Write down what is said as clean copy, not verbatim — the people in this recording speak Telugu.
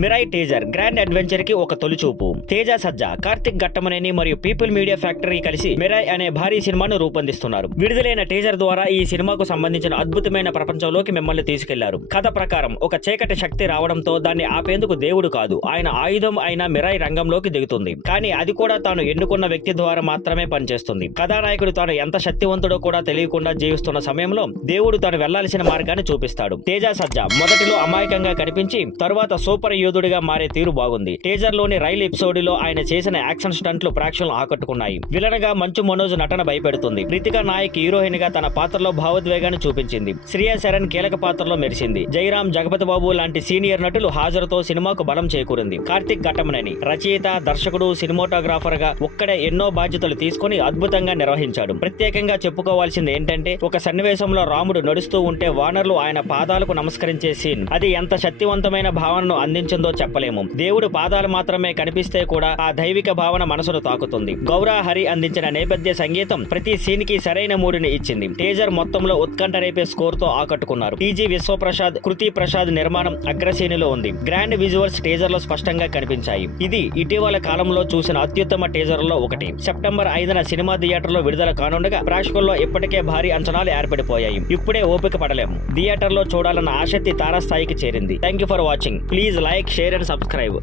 మిరాయి టీజర్ గ్రాండ్ అడ్వెంచర్ కి ఒక తొలిచూపు. తేజ సజ్జా, కార్తిక్ ఘట్టమనేని మరియు పీపుల్ మీడియా ఫ్యాక్టరీ కలిసి మిరాయి అనే భారీ సినిమాను రూపొందిస్తున్నారు. విడుదలైన టీజర్ ద్వారా ఈ సినిమాకు సంబంధించిన అద్భుతమైన ప్రపంచంలోకి మిమ్మల్ని తీసుకెళ్లారు. కథ ప్రకారం ఒక చీకటి శక్తి రావడంతో దాన్ని ఆపేందుకు దేవుడు కాదు, ఆయన ఆయుధం అయిన మిరాయి రంగంలోకి దిగుతుంది. కానీ అది కూడా తాను ఎన్నుకున్న వ్యక్తి ద్వారా మాత్రమే పనిచేస్తుంది. కథానాయకుడు తాను ఎంత శక్తివంతుడో కూడా తెలియకుండా జీవిస్తున్న సమయంలో దేవుడు తాను వెళ్లాల్సిన మార్గాన్ని చూపిస్తాడు. తేజ సజ్జా మొదటిలో అమాయకంగా కనిపించి తరువాత సూపర్ యోధుడిగా మారే తీరు బాగుంది. టీజర్ లోని రైలు ఎపిసోడ్ లో ఆయన చేసిన యాక్షన్ స్టంట్లు ప్రేక్షకులను ఆకట్టుకున్నాయి. విలన్ గా మంచు మనోజ్ నటన భయపెడుతుంది. రితికా నాయక్ హీరోయిన్ గా తన పాత్రలో భావోద్వేగాన్ని చూపించింది. శ్రియా శరణ్ కీలక పాత్రలో మెరిసింది. జయరాం, జగపతి బాబు లాంటి సీనియర్ నటులు హాజరుతో సినిమాకు బలం చేకూరింది. కార్తిక్ ఘట్టమనేని రచయిత, దర్శకుడు, సినిమాటోగ్రాఫర్ గా ఒక్కడే ఎన్నో బాధ్యతలు తీసుకుని అద్భుతంగా నిర్వహించాడు. ప్రత్యేకంగా చెప్పుకోవాల్సింది ఏంటంటే ఒక సన్నివేశంలో రాముడు నడుస్తూ ఉంటే వానర్లు ఆయన పాదాలకు నమస్కరించే సీన్. అది ఎంత శక్తివంతమైన భావనను అందించిందో చెప్పలేము. దేవుడు పాదాలు మాత్రమే కనిపిస్తే కూడా ఆ దైవిక భావన మనసును తాకుతుంది. గౌరా హరి అందించిన నేపథ్య సంగీతం ప్రతి సీన్ కి సరైన మూడుని ఇచ్చింది. టీజర్ మొత్తంలో ఉత్కంఠ రేపే స్కోర్ తో ఆకట్టుకున్నారు. టీజీ విశ్వప్రసాద్, కృతి ప్రసాద్ నిర్మాణం అగ్రశ్రేణిలో ఉంది. గ్రాండ్ విజువల్స్ టీజర్ లో స్పష్టంగా కనిపించాయి. ఇది ఇటీవల కాలంలో చూసిన అత్యుత్తమ టీజర్లలో ఒకటి. సెప్టెంబర్ 5న సినిమా థియేటర్లో విడుదల కానుండగా ప్రేక్షకుల్లో ఇప్పటికే భారీ అంచనాలు ఏర్పడిపోయాయి. ఇప్పుడే ఓపిక పడలేము. థియేటర్లో చూడాలన్న ఆసక్తి తారాస్థాయికి చేరింది. Thank you for watching. Please like, share and subscribe.